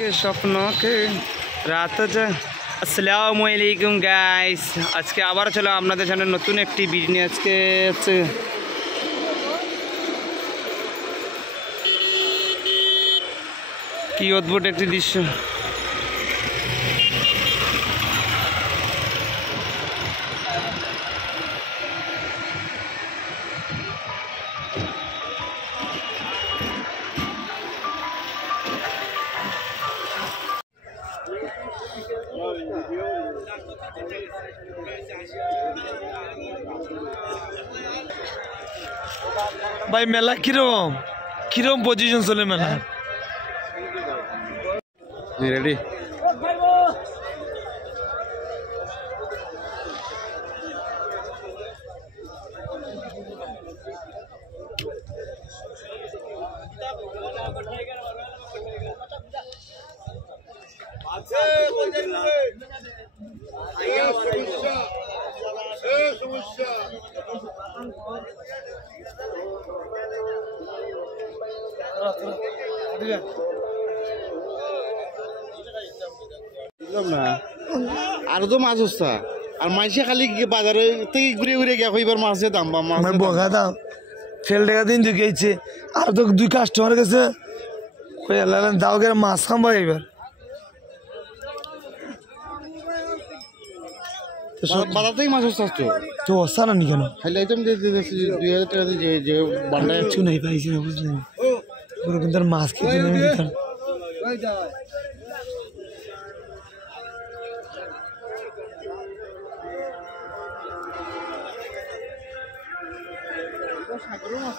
के স্বপ্ন কে রাত যায়। আসসালামু আলাইকুম গাইস, আজকে আবার চলো আপনাদের সামনে নতুন একটি ভিডিও নিয়ে। আজকে হচ্ছে কি অদ্ভুত একটি দৃশ্য। ভাই মেলা কিরকম কিরকম পজিশন চলে মেলা? রেডি আর তো মাছ হস্তা আর মাইসে খালি বাজারে থেকে ঘুরে ঘুরে গিয়া কইবার মাছের দাম বা মাছ বগা দাম ফেল টাকা দিন ঢুকেছে আর তো দুই কাস্টমার গেছে দাও গেলে মাছ খাম্বা এবার বাজার থেকে মাছ হস্তা তো অস্তা না নি কেন খাইলে আইটেম 2000 টাকা যে বান্ডায় কিছু নেই পাইছি না বুঝলেন পুরো কিন্তু আর মাছ খেতে নেই দিতাম সাগরের মাছ